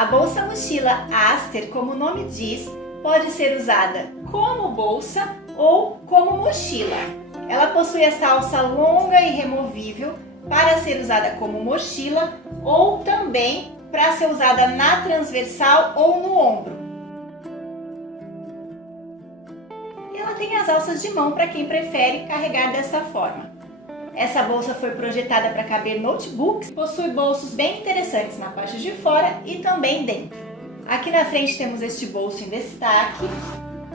A bolsa mochila Aster, como o nome diz, pode ser usada como bolsa ou como mochila. Ela possui essa alça longa e removível para ser usada como mochila ou também para ser usada na transversal ou no ombro. E ela tem as alças de mão para quem prefere carregar dessa forma. Essa bolsa foi projetada para caber notebooks, possui bolsos bem interessantes na parte de fora e também dentro. Aqui na frente temos este bolso em destaque,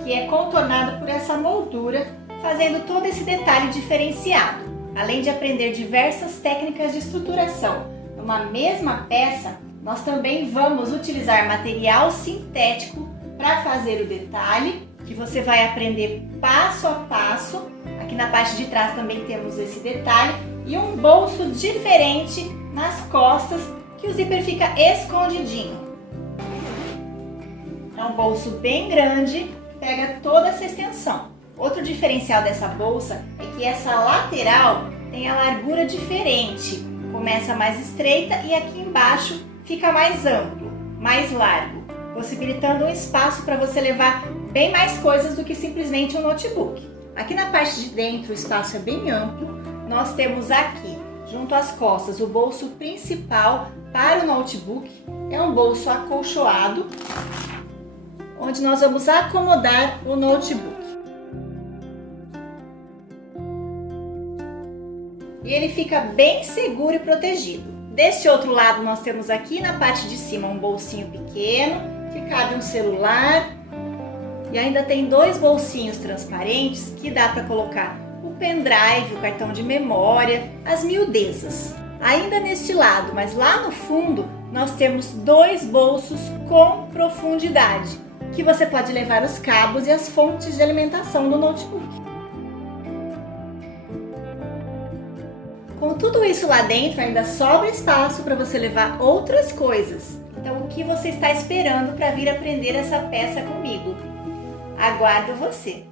que é contornado por essa moldura, fazendo todo esse detalhe diferenciado. Além de aprender diversas técnicas de estruturação numa mesma peça, nós também vamos utilizar material sintético para fazer o detalhe, que você vai aprender passo a passo. Aqui na parte de trás também temos esse detalhe e um bolso diferente nas costas, que o zíper fica escondidinho. É um bolso bem grande, pega toda essa extensão. Outro diferencial dessa bolsa é que essa lateral tem a largura diferente. Começa mais estreita e aqui embaixo fica mais amplo, mais largo, possibilitando um espaço para você levar bem mais coisas do que simplesmente um notebook. Aqui na parte de dentro o espaço é bem amplo. Nós temos aqui, junto às costas, o bolso principal para o notebook. É um bolso acolchoado, onde nós vamos acomodar o notebook. E ele fica bem seguro e protegido. Deste outro lado nós temos aqui na parte de cima um bolsinho pequeno, que cabe um celular. E ainda tem dois bolsinhos transparentes que dá para colocar o pendrive, o cartão de memória, as miudezas. Ainda neste lado, mas lá no fundo, nós temos dois bolsos com profundidade, que você pode levar os cabos e as fontes de alimentação do notebook. Com tudo isso lá dentro, ainda sobra espaço para você levar outras coisas. Então, o que você está esperando para vir aprender essa peça comigo? Aguardo você!